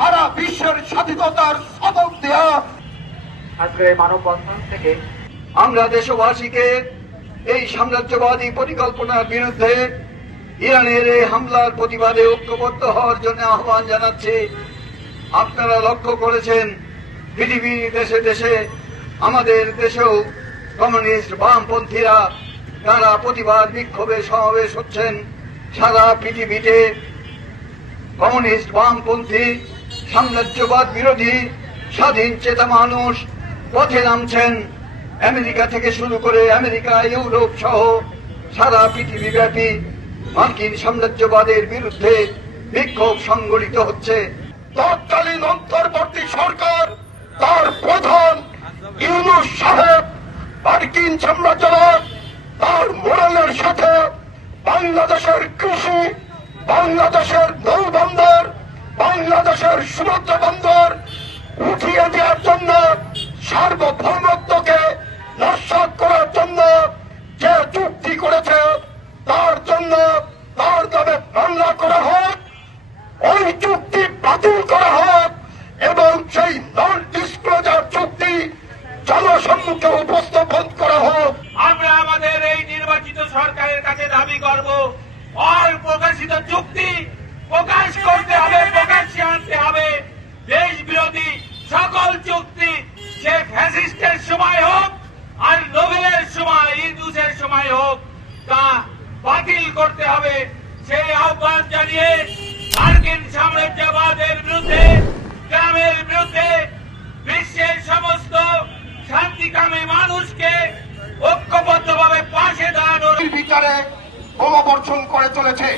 সারা বিশ্বের স্বাধীনতার শপথ দেয়া। আজকের এই মানববন্ধন থেকে আমরা দেশবাসীকে এই সাম্রাজ্যবাদী পরিকল্পনার বিরুদ্ধে ইরানের এই হামলার প্রতিবাদে ঐক্যবদ্ধ হওয়ার জন্য আহ্বান জানাচ্ছি। আপনারা লক্ষ্য করেছেন পৃথিবীর দেশে দেশে, আমাদের দেশেও কমিউনিস্ট বামপন্থীরা তারা প্রতিবাদ বিক্ষোভে সমাবেশ হচ্ছেন। সারা পৃথিবীতে কমিউনিস্ট বামপন্থী সাম্রাজ্যবাদ বিরোধী স্বাধীন চেতা মানুষ পথে নামছেন। আমেরিকা থেকে শুরু করে আমেরিকা, ইউরোপ সহ সারা পৃথিবীব্যাপী মার্কিন সাম্রাজ্যবাদের বিরুদ্ধে বিক্ষোভ সংগঠিত হচ্ছে। তৎকালীন অন্তর্বর্তী সরকার তার প্রধান ইউনূস সাহেব মার্কিন সাম্রাজ্যবাদ তার মোড়ালের সাথে বাংলাদেশের কৃষি, বাংলাদেশের নৌবন্দর, বাংলাদেশের সমুদ্র বন্দর উঠিয়ে দেওয়ার জন্য, সার্বভৌমত্বকে নস্যাৎ করার জন্য যে চুক্তি করেছে তার জন্য তার নামে মামলা করা হোক, ওই চুক্তি বাতিল করা হোক এবং সেই নন ডিসক্লোজার চুক্তি জনসম্মুখে উপস্থাপন করা হোক। আমরা আমাদের এই নির্বাচিত সরকারের কাছে দাবি করব, অপ্রকাশিত চুক্তি প্রকাশ করতে হবে, প্রকাশ্যে আনতে হবে। দেশ বিরোধী সকল চুক্তি, সে ফ্যাসিস্টের সময় হোক আর নোবেলের সময়, ইউনূসের সময় হোক, তা বাতিল করতে হবে। সেই আহ্বান জানিয়ে মার্কিন সাম্রাজ্যবাদের বিরুদ্ধে, গ্রামের বিরুদ্ধে বিশ্বের সমস্ত শান্তিকামী মানুষকে ঐক্যবদ্ধভাবে পাশে দাঁড়ানোর বিচারে বোমাবর্ষণ করে চলেছে।